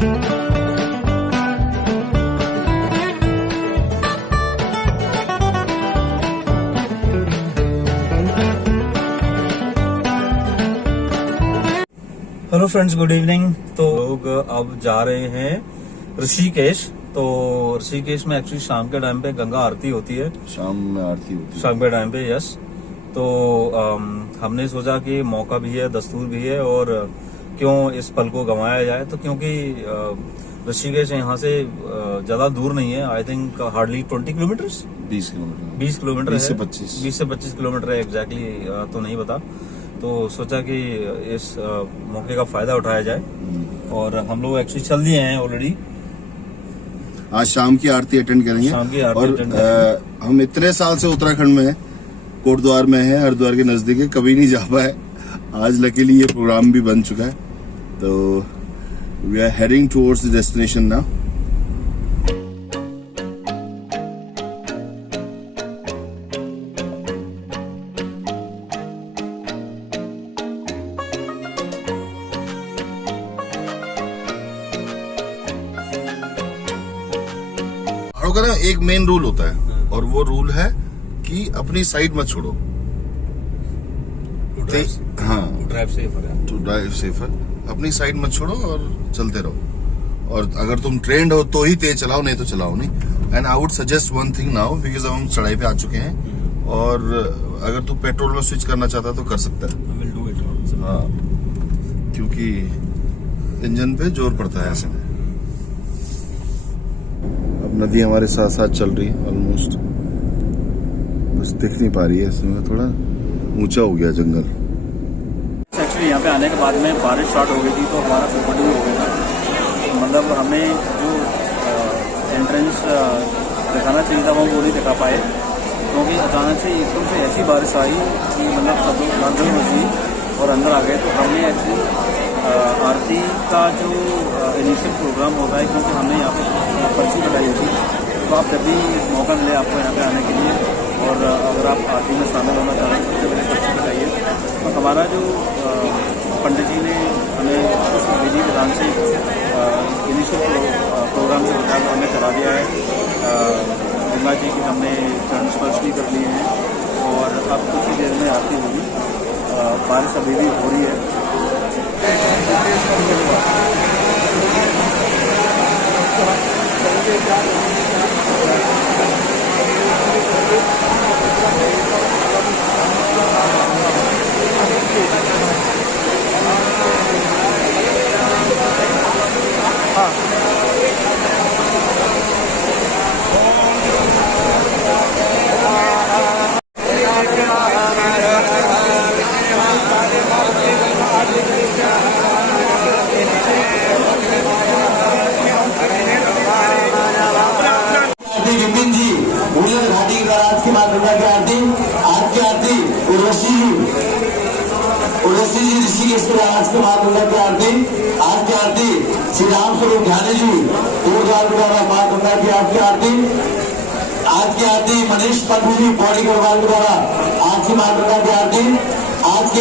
Hello friends, good evening. तो लोग अब जा रहे हैं ऋषिकेश। तो ऋषिकेश में एक्चुअली शाम के टाइम पे गंगा आरती होती है। शाम में आरती होती है शाम के टाइम पे, यस। तो हमने सोचा कि मौका भी है, दस्तूर भी है, और क्यों इस पल को गंवाया जाए। तो क्योंकि ऋषिकेश यहाँ से ज्यादा दूर नहीं है, I think hardly 20 kilometre 20 kilometre 20 kilometre 20 से 25 20 से 25 किलोमीटर है एग्जैक्टली, तो नहीं पता। तो सोचा कि इस मौके का फायदा उठाया जाए, और हम लोग एक्चुअली चल दिए हैं ऑलरेडी। आज शाम की आरती अटेंड करेंगे। शाम की आरती और अटेंड करेंगे। हम इतने साल से उत्तराखंड में हैं, कोटद्वार में है, हरिद्वार के नजदीक है, कभी नहीं जा पाए। आज लकीली ये प्रोग्राम भी बन चुका है, तो we are heading towards the destination now. का ना एक मेन रूल होता है, और वो रूल है कि अपनी साइड मत छोड़ो। हाँ, टू ड्राइव सेफर। अपनी साइड मत छोड़ो और चलते रहो। और अगर तुम ट्रेंड हो तो ही तेज चलाओ, नहीं तो चलाओ नहीं। And I would suggest one thing now, because हम चढ़ाई पे आ चुके हैं, और अगर तू पेट्रोल में स्विच करना चाहता तो कर सकता है। हाँ, क्योंकि इंजन पे जोर पड़ता है ऐसे में। नदी हमारे साथ साथ चल रही है ऑलमोस्ट, बस दिख नहीं पा रही है इसमें, थोड़ा ऊंचा हो गया जंगल। एक्चुअली यहाँ पे आने के बाद में बारिश स्टार्ट हो गई थी, तो हमारा फोकट भी हो गया था। मतलब हमें जो एंट्रेंस दिखाना चाहिए था वो नहीं दिखा पाए, क्योंकि अचानक से एकदम से ऐसी बारिश आई कि मतलब सब लोग लगभग मची और अंदर आ गए। तो हमने एक्चुअली आरती का जो इनिशियल प्रोग्राम होता है, क्योंकि हमने यहाँ पे पर्ची कटाई थी, तो आप जब भी मौका मिले आपको यहाँ पे आने के लिए, और अगर आप आरती में शामिल होना चाहते हैं सबसे पहले पर्ची कटाइए। तो हमारा जो पंडित जी ने हमें उस विधि विधान से इनिशियल प्रोग्राम जो होता है वो हमें करा दिया है। गंगा जी की हमने चरण स्पर्श भी कर लिए हैं, और अब कुछ ही देर में आरती होगी। बारिश अभी भी हो रही है। उर्वशी जी ऋषिकेश के आज के मां गंगा की आरती, आज की आरती श्री राम स्वरूप ध्यान जी कोटद्वार द्वारा मां गंगा की आज की आरती, आज की आरती मनीष पंत जी पौड़ी गढ़वाल द्वारा आज की मां गंगा की आरती, आज की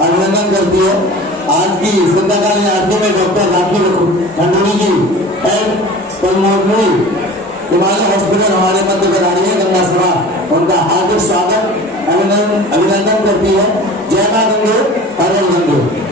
अभिनंदन करती है। आज की संध्याकालीन आरती में doctor Rakhi Khanduri ji and pulmonary Himalaya hospital हमारे मध्य में आ रही है गंगा सभा, उनका हार्दिक स्वागत अभिनंदन करती है। जय मां गंगे, हर हर गंगे।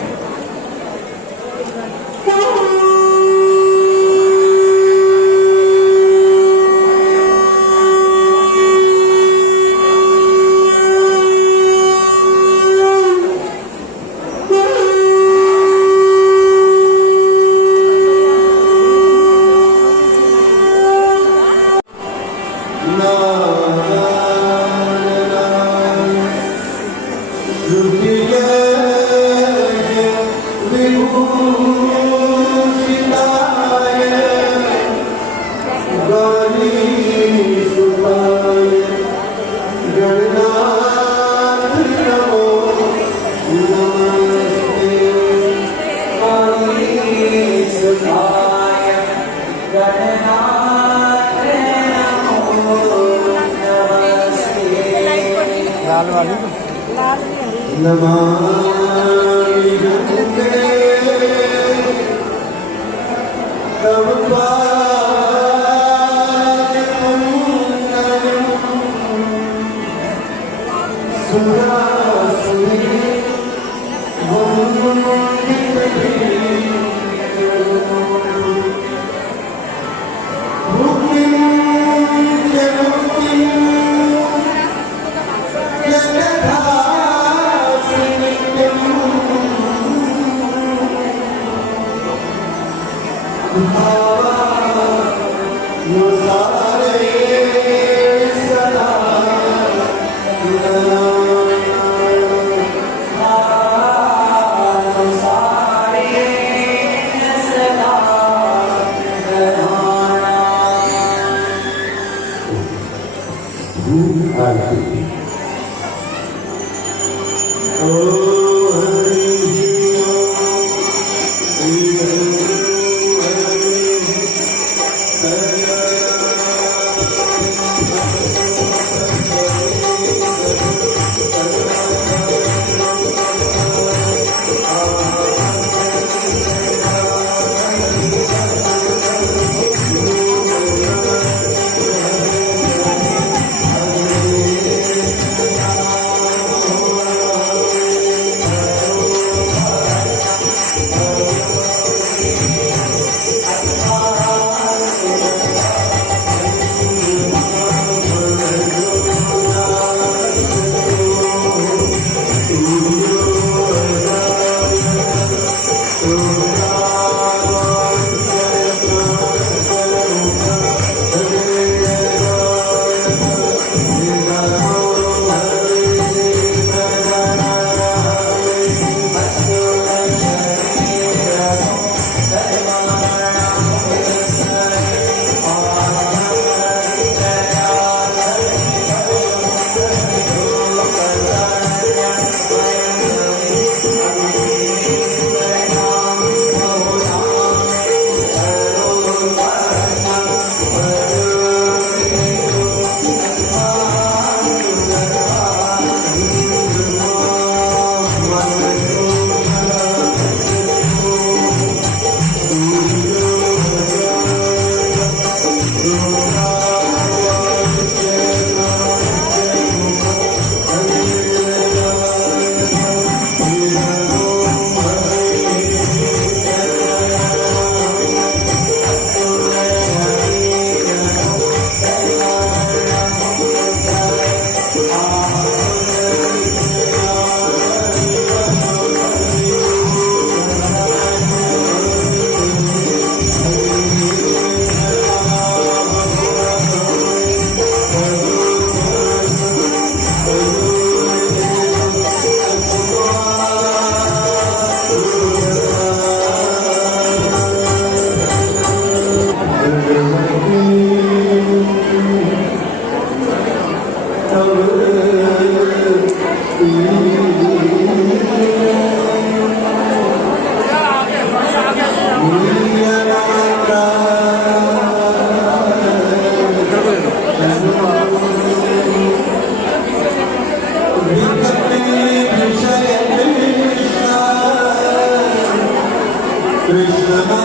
लाल वाली लाल भी है। नमः कृष्ण